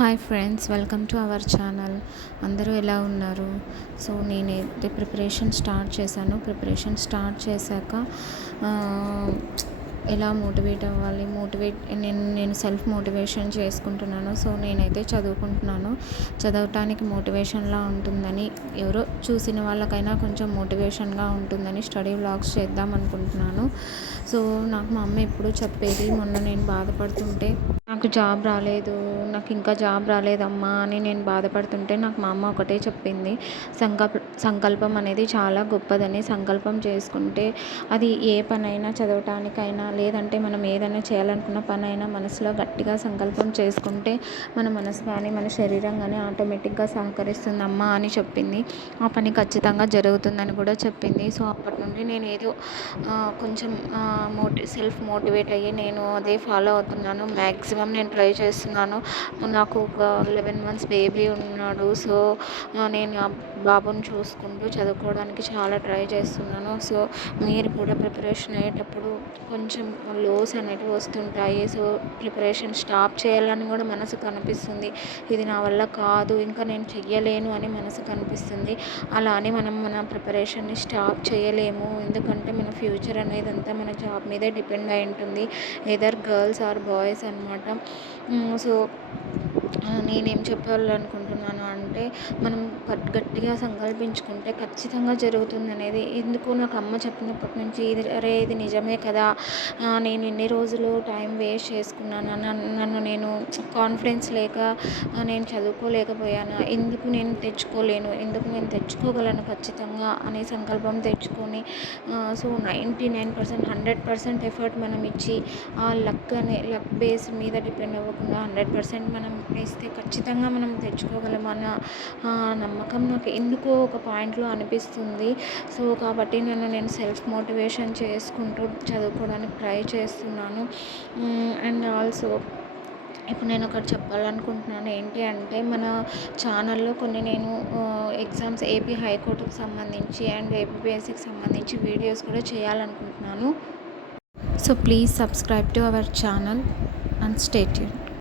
Hi friends welcome to our channel. అందరూ ఎలా ఉన్నారు? సో నేనైతే ప్రిపరేషన్ స్టార్ట్ చేశాను. ప్రిపరేషన్ స్టార్ట్ చేశాక ఎలా మోటివేట్ అవ్వాలి? మోటివేట్ నేను నేను సెల్ఫ్ మోటివేషన్ చేసుకుంటున్నాను. సో నేనైతే చదువుకుంటున్నాను. చదవటానికి మోటివేషన్లా ఉంటుందని ఎవరో చూసిన వాళ్ళకైనా కొంచెం మోటివేషన్గా ఉంటుందని స్టడీ వ్లాగ్స్ చేద్దాం అనుకుంటున్నాను. సో నాకు మా అమ్మ ఎప్పుడూ చెప్పేది మొన్న నేను బాధపడుతుంటే నాకు జాబ్ రాలేదు నాకు ఇంకా జాబ్ రాలేదమ్మా అని నేను బాధపడుతుంటే నాకు మా అమ్మ ఒకటే చెప్పింది. సంకల్ప సంకల్పం అనేది చాలా గొప్పదని సంకల్పం చేసుకుంటే అది ఏ పనైనా చదవటానికైనా లేదంటే మనం ఏదైనా చేయాలనుకున్న పని అయినా మనసులో గట్టిగా సంకల్పం చేసుకుంటే మన మనసు కానీ మన శరీరం కానీ ఆటోమేటిక్గా సహకరిస్తుంది అమ్మ అని చెప్పింది. ఆ పని ఖచ్చితంగా జరుగుతుందని కూడా చెప్పింది. సో అప్పటి నుండి నేను ఏదో కొంచెం మోటి సెల్ఫ్ మోటివేట్ అయ్యి నేను అదే ఫాలో అవుతున్నాను. మ్యాక్సిమం నేను ట్రై చేస్తున్నాను. నాకు ఒక లెవెన్ మంత్స్ బేబీ ఉన్నాడు. సో నేను ఆ బాబుని చూసుకుంటూ చదువుకోవడానికి చాలా ట్రై చేస్తున్నాను. సో మీరు కూడా ప్రిపరేషన్ అయ్యేటప్పుడు కొంచెం లోస్ అనేటివి వస్తుంటాయి. సో ప్రిపరేషన్ స్టాప్ చేయాలని కూడా మనసు కనిపిస్తుంది ఇది నా వల్ల కాదు ఇంకా నేను చెయ్యలేను అని మనసు కనిపిస్తుంది అలా అని మనం మన ప్రిపరేషన్ని స్టాప్ చేయలేము. ఎందుకంటే మన ఫ్యూచర్ అనేది అంతా మన జాబ్ మీదే డిపెండ్ అయి ఉంటుంది. ఎదర్ గర్ల్స్ ఆర్ బాయ్స్ అనమాట సో నేనేం చెప్పాలనుకుంటున్నాను అంటే మనం గట్ గట్టిగా సంకల్పించుకుంటే ఖచ్చితంగా జరుగుతుంది అనేది ఎందుకు నాకు అమ్మ చెప్పినప్పటి నుంచి ఇది అరే ఇది నిజమే కదా నేను ఇన్ని రోజులు టైం వేస్ట్ చేసుకున్నాను నన్ను నేను కాన్ఫిడెన్స్ లేక నేను చదువుకోలేకపోయాను ఎందుకు నేను తెచ్చుకోలేను ఎందుకు నేను తెచ్చుకోగలను ఖచ్చితంగా అనే సంకల్పం తెచ్చుకొని so ninety nine percent hundred percent effort మనం ఇచ్చి ఆ లక్ అనే లక్ బేస్ మీద డిపెండ్ అవ్వకుండా హండ్రెడ్ పర్సెంట్ మనం వేస్తే ఖచ్చితంగా మనం తెచ్చుకోగలం అన్న నమ్మకం నాకు ఎందుకో ఒక పాయింట్లో అనిపిస్తుంది. సో కాబట్టి నన్ను నేను సెల్ఫ్ మోటివేషన్ చేసుకుంటూ చదువుకోవడానికి ట్రై చేస్తున్నాను. అండ్ ఆల్సో ఇప్పుడు నేను ఒకటి చెప్పాలనుకుంటున్నాను. ఏంటి అంటే మన ఛానల్లో కొన్ని నేను ఎగ్జామ్స్ ఏపీ హైకోర్టుకు సంబంధించి అండ్ ఏపీఎస్సికి సంబంధించి వీడియోస్ కూడా చేయాలనుకుంటున్నాను. So please subscribe to our channel. And stay tuned